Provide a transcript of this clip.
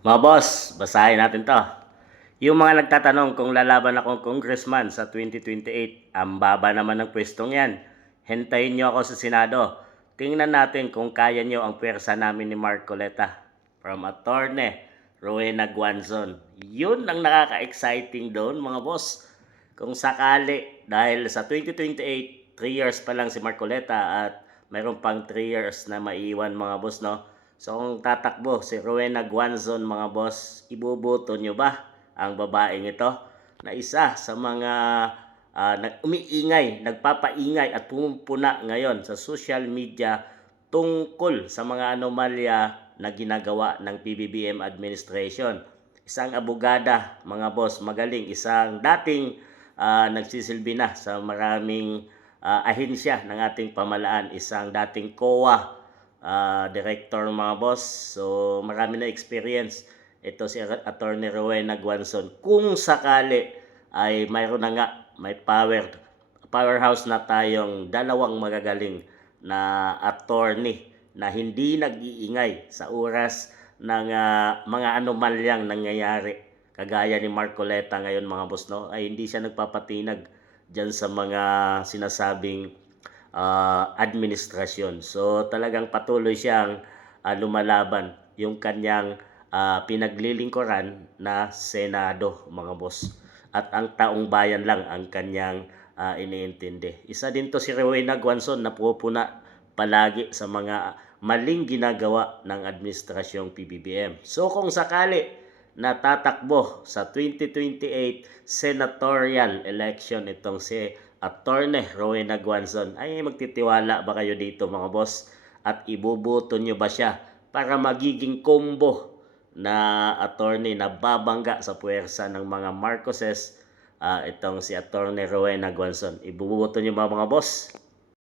Mga boss, basahin natin to. Yung mga nagtatanong kung lalaban akong congressman sa 2028, ang baba naman ng pwestong yan. Hintayin nyo ako sa Senado. Tingnan natin kung kaya nyo ang pwersa namin ni Marcoleta. From Attorney Rowena Guanzon. Yun ang nakaka-exciting doon mga boss. Kung sakali, dahil sa 2028, 3 years pa lang si Marcoleta at mayroon pang 3 years na maiwan mga boss, no? So kung tatakbo si Rowena Guanzon mga boss, iboboto nyo ba ang babaeng ito na isa sa mga umiingay, nagpapaingay at pumupuna ngayon sa social media tungkol sa mga anomalya na ginagawa ng PBBM administration. Isang abogada, mga boss, magaling, isang dating nagsisilbi na sa maraming ahensya ng ating pamalaan, isang dating COA director mga boss. So marami na experience ito si Attorney Rowena Guanzon. Kung sakali ay mayroon na nga, may powerhouse na tayong dalawang magagaling na attorney na hindi nag-iingay sa oras ng mga anomalyang nangyayari. Kagaya ni Marcoleta ngayon mga boss, no? Ay hindi siya nagpapatinag dyan sa mga sinasabing administrasyon. So talagang patuloy siyang lumalaban yung kanyang pinaglilingkuran na Senado mga boss. At ang taong bayan lang ang kanyang iniintindi. Isa din to si Rowena Guanzon na pupuna palagi sa mga maling ginagawa ng administrasyong PBBM. So kung sakali na tatakbo sa 2028 senatorial election itong si Attorney Rowena Guanzon, ay magtitiwala ba kayo dito mga boss? At ibubuto nyo ba siya para magiging combo na attorney na babangga sa puwersa ng mga Marcoses, itong si Attorney Rowena Guanzon? Ibubuto nyo ba mga boss?